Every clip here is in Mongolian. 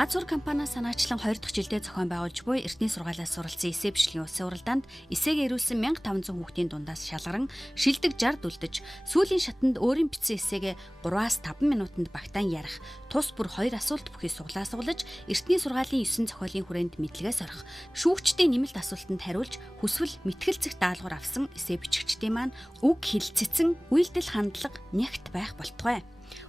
Азур компаниас санаачлан 2 дахь жилдээ зохион байгуулж буй эртний сургаалаас суралцсан эсээ бичлэгийн улсын уралдаанд эсээг ирүүлсэн 1500 хүүхдийн дундаас шалгаран шилдэг 60 дүлдэж сүүлийн шатанд өөрийн бичсэн эсээгээ 3-5 минутанд багтаан ярих, тус бүр 2 асуулт бүхий суглаж эртний сургаалын 9 зохиолын хүрээнд мэдлэгээс орох, шүүгчдийн нэмэлт асуултанд хариулж хүсвэл мэтгэлцэх даалгавар авсан эсээ бичигчдийн маань үг хэлцэцэн үйлдэл хандлага нягт байх болтугай.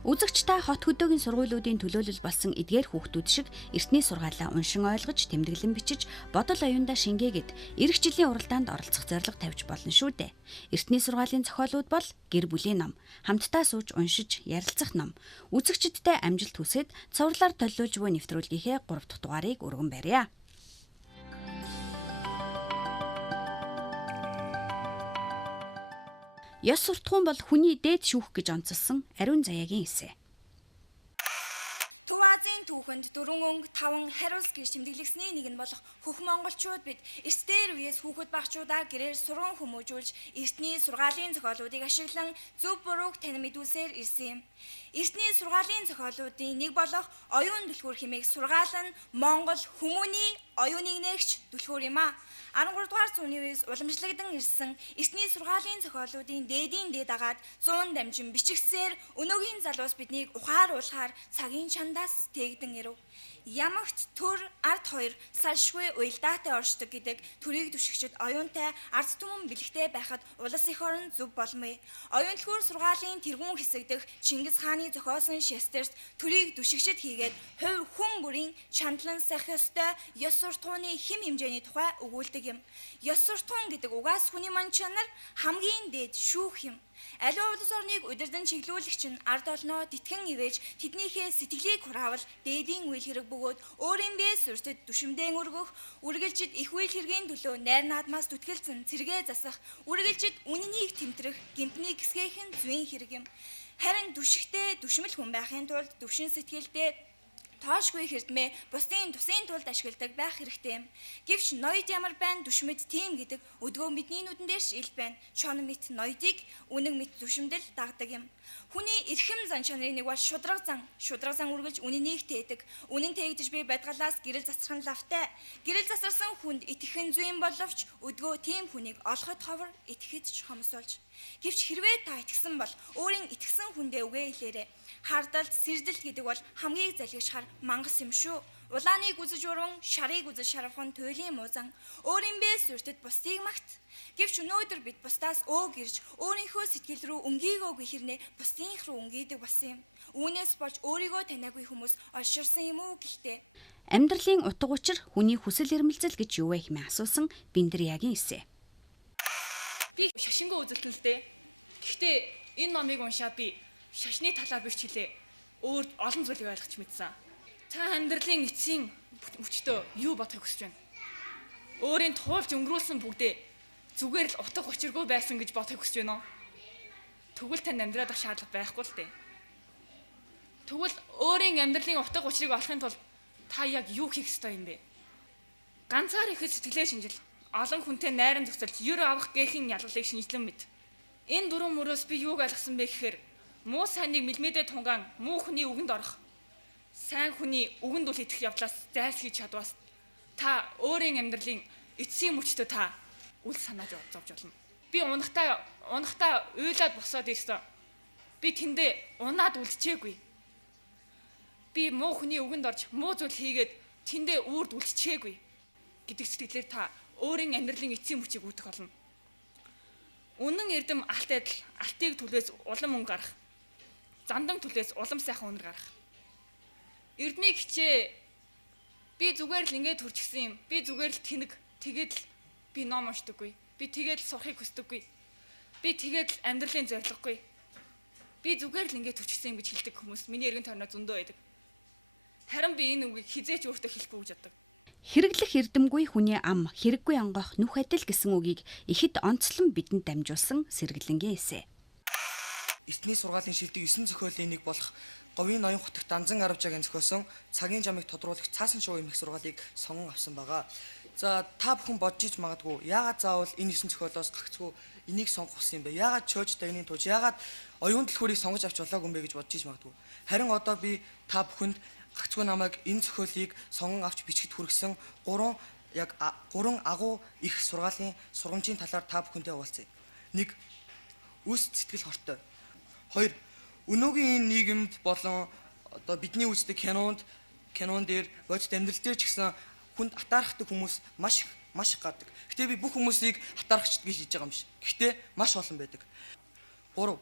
Үзэгч та хот хөдөөгийн сургуулиудын төлөөлөл болсон эдгээр хүүхдүүд шиг эртний сургаалаа уншин ойлгож, тэмдэглэн бичиж, бодол оюундаа шингээгээд эх жилийн уралдаанд оролцох зорилго тавьж болно шүү дээ. Эртний сургаалын зохиолууд бол гэр бүлийн ном, хамтдаа сууж уншиж, ярилцах ном. Үзэгчдтэй амжилт хүсээд цувралаар төлөөлж буй нэвтрүүлгийнхээ 3 дахь дугаарыг өргөн барья. Ёс суртахуун бол хүний дээд шүүх гэж онцолсон ариун заяагийн эсэ. Төв Азийн түүхэнд 4 өнгө 5 хариулс гэж тэмдэглэгсний нэг нь болох хөх монголчууд бид эрт дээр үеэс хүүхэд багчуудаа гэрээр сурган хүмүүжүүлж эртний сургаалын зохиолуудыг ашиглан зөв бурууг тань мэдүүлсээр ирсэн юм. Эртний сургаалын зохиолуудын нэг болох оюун түлхүүр хэмээх сургаал нь Монгол хүмүүний оюуныг нээгч түлхүүр юм а. 13 дугаар зууны үеэс уламжлагдсан ирсэн эртний сургаалын зохиолуудын дээдийн дээд агаад 100 дамжин бичигсээр өнөөгийн залуус биднийг ухааруулахаар цагийн чандаас тээгдэн ирэв. Ямагт төр ард хоёр салшгүй уялдаатай оршдог гэдэг төрийг түшигчид оюунтай ард түмэн бэлэгтэй байхад улс их орон зөв болмой. Оюун түлхүүр сургаалын тэргүүн хэсэг дэх Чингис хааны зохиосон шестерс төрийг түшигчид хийгээд хувь хүн бүрийн чандлан сах ёстой ёс суртахууны хэм хэмжээний тухай өгүүлдэг юм. Ёс суртахуун гэдэг угаас хүний ман чанар хамгийн дээд шүүх юм. Аливаа улс орныг удирдан чиглүүлэгч нь ард олноо тэтгэн ивэж тэднийхээ сэтгэлийг хураавал дээдийн үйл хэрэг бөгөөд өөрийн бие сүртэд түшимдэн өргөх, үргэлжид их үйл хэргийн төлөө найр наадмаас түтгэлцэн цэргээ засах, үргэлжид үнэнийг тэмтрэх, гэмтнийг гисгээх нь зүйн хэрэг юм. Харин түшигтэй түшмэл хүн байхын тулд төвшин сэтгэлдээ тоошгүй хэрдмээ бусдын тусын тулд ашигладаг байх хэрэгтэй юм. Гэвч ноёд ямар байна түшмэд тийм гэдэг өдгөө бидний нүдэн дээр ил байна. Чон мэт ноёдыг үнэг мэт түшимдэл дагдаг юм. Хүний эрхэм зан чанарын нэг бол шудраг зан үргэлж үнэнийг тээдэг. Үнэн тээгдэж буй бадгалаас гэрэл засрах нь лавтай. Гэрэл засарсан хүнд итгэхэн зүйн боловч өдгөө тийм хүнийг олоход ховор итгэхэд ч хомсолж. Гэвч хэрвээ та итгэсэн бол өөрийн итгэсэн хүндээ үгээ хэлээрэй. Хардалт, сэрдэлт гэдэг бол хамгийн залгичхаар мангас юм шүү. Улааныг үзэж урван, шарыг үзэж шарвхан туйлын муузан. Өөрийн бие сүртэд бусдыг магт. Гэвч өнөөдөр бид бусдаас гэрж, өөрийнхөө сэтгэл рүү өнгийгөөгүй хэрнээ бусдынх руу өнгийдэг болсон юм. Үүнээс болж өөрийгөө таниагүй хүмүүс олширсан юм уу гэлтэй. Амьдралын утга учир хүний хүсэл эрмэлзэл гэж юу вэ хэмээн асуусан Биндриягийн эсэ. Би шашингаа үзэлтэн л дээ. Гэхдээ энэ номыг уншаад би шашны талаар бивч хэлээ. Өөр олон зүйлийг ойлгож мэдсэн. Та амьдралын эцсийн мөчтөө юу бодохыг хүсэж байна? Өөрийн туулж өнгөрүүлсэн бүгдээ зүгээр л утга учиргүй байсан гэж бодохыг хүсэж байна уу? Тэгвэл танд амьдраад шаардлага байхгүй л дээ. Тэгвэл өөрийн амьдралын утга учирыг олохын тулд та яг юу хийх ёстой юм бэ? Ганцаар ихэд сэтгэлээ шинжил. Олон хүнтэй найран зохицолж ёр авах гээхийн ялгалыг шинжлэн мэд. Энэ дөрвөн мөрөөс би юуг ойлгосон бэ гэхээр муу сайныг мэлмэдэ тунгаан муу хүний үгэнд орох. Сайн хүний үгэнд үл итгэх явдлаас зайлсхийж чадвас та өөрийн амьдралын эцсийн мөчтөө та үл санааж зовж болно. Би унахтаа уйлаад босоод ирсэн. Би тэндээ унаад үлдчихээгүй. Би муу хүний үгэнд орж муу зүйл хийгээд тэндээ үрд үлдчихээгүй гэдэг сэтгэлээр та өөрийн амьдралын эцсийн мөчийг үүдэх болно. Үнэн эрдэм алт адил алтыг түлээс улам мөнгө гарах. Зандан түлээс улам сайхан үнэр гарах. Эрдмийг хичээ. Би зүгээр л ингэж төрчихсөн юм. Би зүгээр л тэнэг. Тэгээд л би ном уншдаггүй. Би тэгээд л сурахыг хүсдэггүй. Би тэгээд л амьдралын зорилгогүй. Би зүгээр л ингэж төрчихсөн юм гэж хэлдэг хүмүүс миний эргэн тойрноо зөндөө байдаг. Харин би энэ үгийг хизээч өөртөө хэлэхгүй гэж боддог. Хэрэглэх эрдэмгүй хүний ам, хэрэггүй онгох нүх адил гэсэн үгийг ихэд онцлон бидэнд дамжуулсан Сэргэлэнгийн эсэ. Эртний сургаалын шилдэг 9 зохиолын нэг болох Говийн ноён хотогт Данзан Аравжаагийн зохиосон цагийн жамыг тодруулагч Цаасан шувуу эмх сургаалыг сонгон авсан байгаа. За та бүхэн бодж иж магадгүй яагаад заавал энэ 9 зохиолоос гагцгүй энийг сонгох болсон юм бэ? Яагаад чойч дайны туж яагаад оюун түлхүүрийг сонгож авч болоогүй юм бэ гэж бодож иж магадгүй. Харин одоо би та бүхэнд гагцгүй намайг энэ зохиолыг сонгон авч бичгэд хүргэсэн гурван агуу их сургаалын сургамжийн талаар та бүхэнтэй уулзъя. 1. Үс сэтгэл хортой. 2. Өнөөгийн энэ нийгэмд болон одоо бидний үздэг кинон дээр бодит амьдрал дээр ч гэсэн хүнд атаархдаг хүмүүс маш их гардаг. Гэхдээ би бүх хүмүүсийг атаархчд гэж хэлж байгаа юм биш. Гэхдээ маш олон байдаг. 3.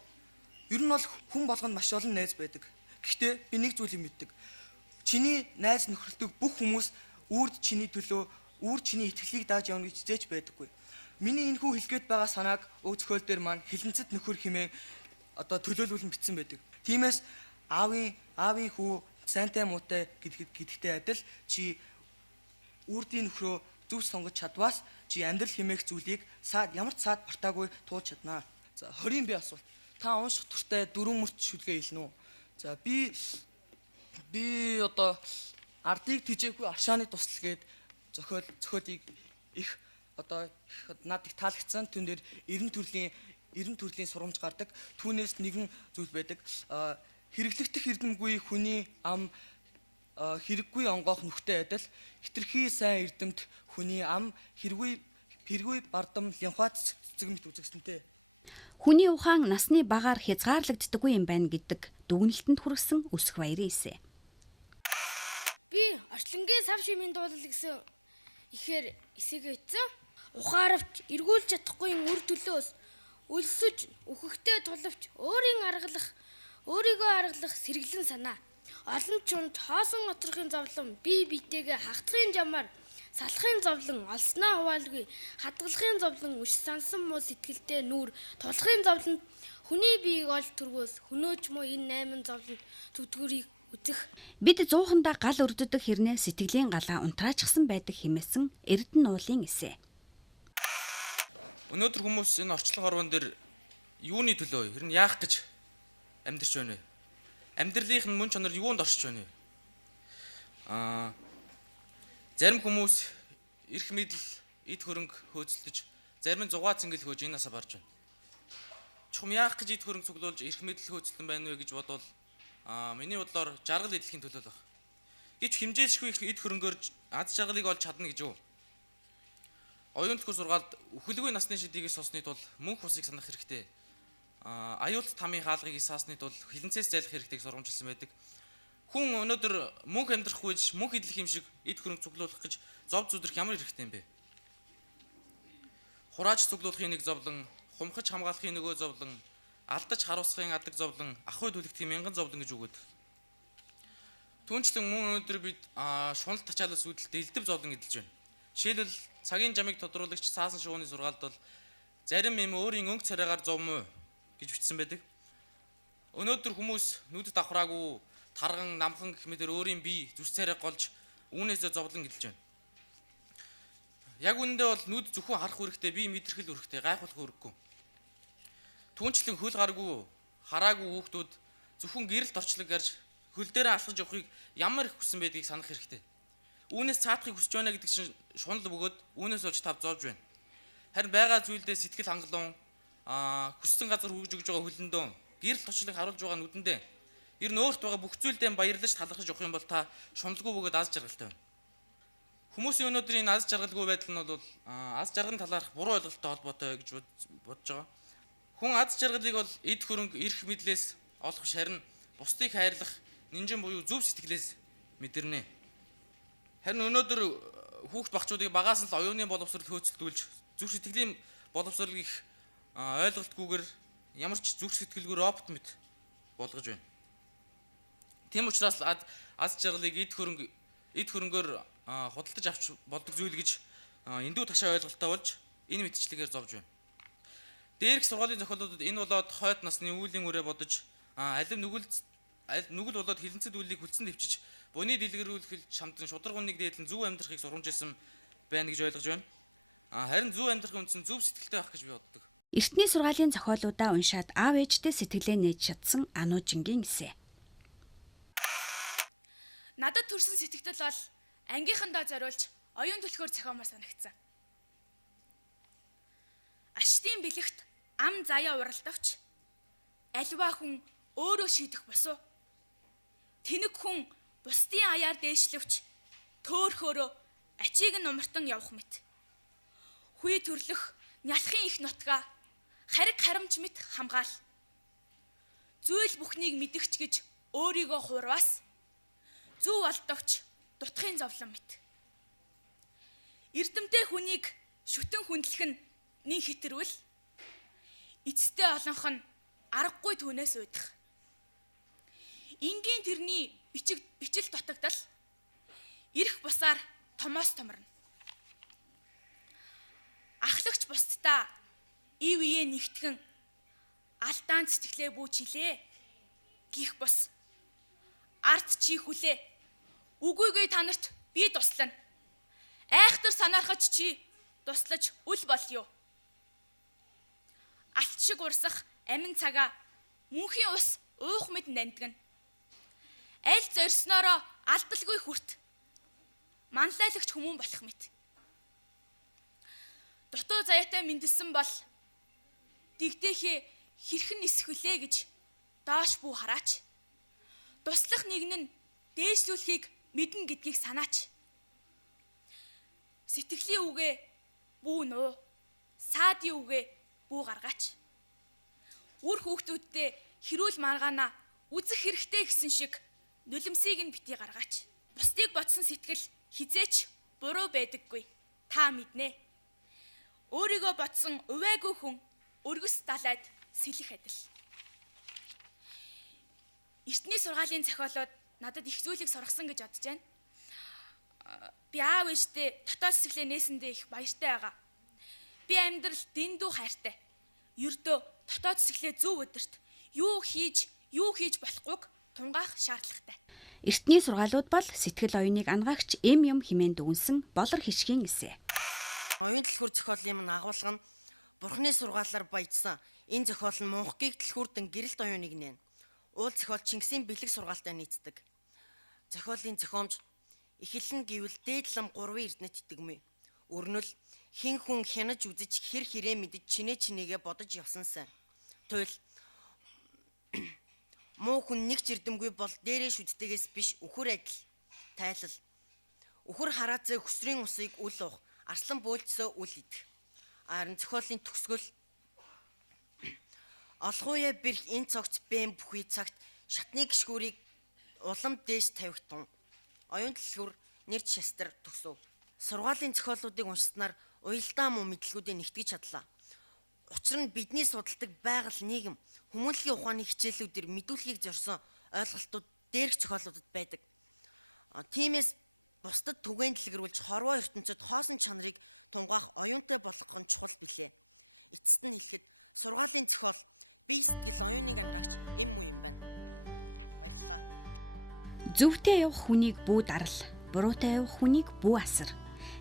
Ер нь бол хүн болгонд маш олон найз байдаг. Гэхдээ би нэг зүйлийг мэддэг. Чиний найз нөхрөлдөг бүх хүмүүс үрд чиний төлөө чиний итгэлийг дааж явна гэж зээч байдаггүй. Миний энэ хүү хэлгээд байгаа санааг өг зохиол дээр маань хилэнцэд нөхөр хэмээн одоо төлөөлүүлэн бичсэн байдаг. Тиймээс аавын хүү сайнтай муутай гэдэгтэй адил чи үрдийн нөхрөө зөв сонгож чадваас чи амьдрал хэмээх зүйлийг ямар ч саад бартаагүй туулж чаднаа. За 20-ийн би асуулт. Та унших туртай дөрвөн мөрч шүлгээ хэлнэ үү? За би одоо ардыг тижээгүй аршааны тусал гээд зохиолыг их над их таалагдсан. Түн дээр 90 төрлийн сурамж гардаг. Түүнээс нэгэн зүйл байдаг. Хэрэглэгдэх эрдэмгүй хүний ам хэрэггүй онгоох нүхтэй адил хитрхи сайн эрдэмт хүний ам хэрэггүй бардам линхуат цэцэг мэт үзэгсэнтэй. Хүний ухаан насны багаар хязгаарлагддаггүй юм байна гэдэг дүгнэлтэнд хүргэсэн Өсөх Баярын эсэ. Би орчлонгийн сав шимийн дуулал гэсэн ихээр эсэгээ ийцэн. Ухааравч эргүүлж чадахгүй үр төлөөс өлсөж үхэхтэй тулавч өөрийгөө аргалах сэргэлэн санаа. Олон чунд хоосон отрохын зовлон бие биетэйгээ хахтахын жамаар салахын зовлон олсноо хуваалгүй хадгалахын зовлон үш сансан муу сэтгэлдээ нүүр тулахын зовлонд хүний биеийг олж түргөөс хөнөөч муу энэ 8 зовлонд зүтгүүрийг үзэх. Бид 100-андаа гал өрддөг хэрнээ сэтгэлийн галаа унтраачсан байдаг хэмээсэн Эрдэнэ уулын эсэ. Өнөөдөр хүмүүс энэ орчлон орвон дээр юуны төлөө ер нь яах гэж амьдарч байна вэ? Амьдралын мөн чанар юунд оршиж байна вэ? Зарим хүмүүс эрх мэдэл, эд хөрөнгө хөөцөлдөж, зарим нь зугаа цэнгэл хөөж энэ насаа барж байна. Чухам яах гэж эд хөрөнгө цуглуулж эрх мэдэл хөөцөлдөн байна вэ гэж бодвол миний бодлоор жаргал эдлэхийн төлөө баг. Гэвч хэмжээшгүй эд хөрөнгөөр аз жаргалыг олж чадна гэж юу? Оюун төхөр сургаалд үхэлгүй насны шидийг соосны тул мөнх усыг санах хэрэгтэй. Аюулт тамийн хаалгыг саасны тул хилэнцээс зайлах хэрэгтэйг сургамжилсан байдаг. Хүн өнөөдөр мөнх амьдрахгүй гэж мөнх идэх юм шиг эд хөрөнгө цуглуулах гэж зов зүдрэх ямар хэрэгтэй юм бэ? Хурааж цуглуулахын нэг зовлон, хумхаж хамгаалахын нөгөө зовлон, алдаж харуулсахын адаг зовлон, ахуй түлэгдэхин мянган зовлон гэж үгэд. Түүнчлэн мөн өнөөдөр бид шунал тачаалаас үүдэлтэй элдэв зовлон эдэлж байна. Жишээлбэл цагийн жамыг тодруулагч цаасан шууны сургаалд бол зарим юм өөрийн өнгө царайгаар зовмоо гэж бичсэн байдаг. Өнөөдөр хүмүүс нүдэд давхраагүй тарган намхан гэх мэтэр өөрийн бие зүс царайг голж үүнээсээ зовлон эдэлж байна. Яг үүндээ бол нүд зөвхөн харах үүрэгтэй, бие мэдрэхэл үүрэгтэй, гайхуулах үүрэггүй. Түүнчлэн хөл гаргүй, хараагүй хүүхдүүд зөвхөн гэрэлт орчлог гарч хөл дээрээ алхаж явахыг ямар их хүссэн байдгийг санах хэрэгтэй. Үүнээс цаадахыг хүсэж байна гэдэг чинь шунал бөгөөд үүнээс олж тав зовж байна. Харин байгаа зүйлдээ сэтгэл хангалуун хүссэн газар хөгж өгж байгаа хөлөндөө гэрэл точлог харуулж байгаа нүдэндээ ер нь өөрт байгаа бүх зүйлдээ баярлаж талархаж явах юм бол та шуналгүй бөгөөд аз жаргалтай байна. Хүмүүсийн өнөөдрийн аз жаргалгүй байдал нь бол аз жаргалын талаарх буруу ойлголттой холбоотой гэж бодож байгаа. Хүн аз жаргалыг бол эд хөрөнгө эрх мэдлээс олох биш харин бусдыг хайрлах нинжин буюу зөв сэтгэлээс мэдэрнэ. Харин өнөөдөр хүүхд багчуудыг багаас нь л оюуны боловсрол хөөцөлдүүлж зөв сэтгэлийн боловсролыг их ойлголтгүйгээр ямар ч зүрх сэтгэлгүй робот мэт болгож байна. Тийм учраас аз жаргалыг эд хөрөнгөөр худалдаж авч болдог зүйл гэж эндүү ташаа ойлголттой болж энэ мэтчлэгээр зовж байна. Дээрх сургаалын зохиолуудад энэ болоод хойд насны үүлийн үрээ бодож алим нүгэл болоод хилэнцэд үлийг хүлцэн дэвчиж буйны дэлгэрүүлэх шамдан шударгуныг дээдлэн зөв амьдрахыг сургамжилсан байна гэж ойлгож байна. Харин зөв амьдрахын үндсэн зөв сэтгэлтэй байх гэж би боддог. Эртний сургаалын зохиолуудаа уншаад аав ээжтэй сэтгэлээ нээж чадсан Ануужингийн эсэ. Надад төрсэн сэтгэл бол ангийнхандаа зориулж оюун төлхөөр зохиомоор санагдсан. Аштын бэлэгт ам заяа уралдавч альва хүн өөрөө шийдэх босуу. Тэнэг хүн бусдын аяар дээшлэвч төөрхөөрөө ачийг нь умартан явах мэт. Хүй төрлөх нялхын их нутгаа хариг харамч мэт хамгаал. Зүйл бүхнийг мэдгч гэж өөрийгөө хуурвас. Зүв алдавч дутхын зовлон мэт. Эрдэмтэй хүнийг шүтэн хүндлэх нь нэг хитэрвэл эцэстээ олонх нь аргагүй түүнээс уйдах. Ингийн тэрний бичил дутагдал ирэх бусаар томоос томорно. Ахлагч бусдаа ив ие нэгтгэн алдаан сэтгэлээ бүүчилээ. Гих бус арт чи хүлээ. Үгүйгээ танарт би туслана. Айхтар санаархаж чи туслаж үл болё. Алт шиг урсах амин цагаа мөнхийн ус уух мэд нандгана. Аль зорьснороо алдалгүй хүрт манлайлагч хүмүүн болох мэт. Дутуу заяатай мэндэлсэн бол дэгдэхээ хэрхэн нисхүлээ гэж доош бүү хараач. Туслах нэгэн нь дээшлүүлэхийг мэднэ гэдгийг санаач. Сэтгэлийн үгээ бүү нуу, саадын үгээ бүү гаргаач. Үр хүүхдүүддээ хэрүүл маргаана үзэх хэрэгтэй гэсэн шиг нулимсыг нь битгий гаргаач. Бусдыг бодсон сэтгэл хизээч буруу байдаггүй. Та мэднэ. Өөрийгөө бодсон увайгүй хүн өргөс далайд сэлэх адил. Эртний сургаалын зохиолууд надад их зүйлийг сургасан гэж бодож байна. Би аав ээжтэй дотоод сэтгэлээ нээсэндээ их баяртай байгаа. Би амьдрал дэндүү хайртай. Ердөө дотоод сэтгэлээ зөв өдөрт юу хийж болохгүйг тунгаах шаардлагатай. Эртний сургаалууд бол сэтгэл оюуныг ангаагч эм юм хэмээн дүгнсэн болор хишгийн эсэ. Оюун түлхүүр зохиолын мань агуулга нь Бурхны сургаалаар баяжсан энэ зохиол нь мунхгийг түлхүүрдэн гэрэлт оюуныг нээн. Уул зохиол Чингисийн бэлэг сургаалтай нийцдэг. Зохиолын зохиомж эхэлнэ гэвэл дээд лам 3 эрдэнэт итгэмээ. Өрнөл хин хүн хянаж үзэж хэр хэрэг мэдэж чинээгээ бодож явсан сан. Туйл муу хүн нэг ч эрдэмгүй бол дээрээ шүдтэйгээс биш үхэр адил. Тайлал үхэр хараацаа хөсрийн усыг үл уух, арслан бөөлцөө үл идэх. Харин зохиолын төгсгөл олгууя бэрх энэ цогц бэм бүхий цагт шатны гიშгүүрийг улам дээш тавигтун. Оюун түлхүүр нэрч шастар төгсөв. Сургаалын зохиолуудыг уншсанаар уялдаа муу мэдлгүүдийг нэгтгэж чадлаа. Учир нь бидний судалдаг байгаль нийгэм хүмүүнлэгийн ухааны хичээлүүдээр мэдүүлгийг зорьсон ойлголтууд дээрх зохиолуудад байдаг. Тиймээс бусдад түгээн дэлгэрүүлж хорвоо ертөнцид хоосон чанарыг тунгаах оюунтай болгох нь чухал билээ. Эцэст нь хэлэхэд сургаалын зохиол бие сэтгэл оюуныг ангаагч эм юм байна. Баярлалаа. Зөвтэй явах хүнийг бүү дарал, буруутай явах хүнийг бүү асар.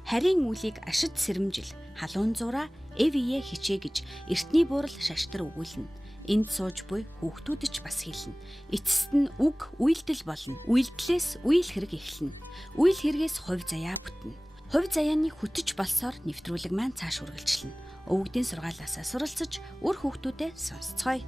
Харийн үлийг ашид сэрэмжил, халуун зураа эвие хичээ гэж эртний буурал шаштар өгүүлнэ. Энд сууж буй хүүхдүүд ч бас хэлнэ. Эцэст нь үг үйлдэл болно. Үйлдэлээс үйл хэрэг эхэлнэ. Үйл хэрэгээс хувь заяа бүтнэ. Хувь заяаны хөтөж болсоор нэвтрүүлэг маань цааш үргэлжлэнэ. Өвгдийн сургаалаасаа суралцаж үр хүүхдүүдэд сонсцгоё.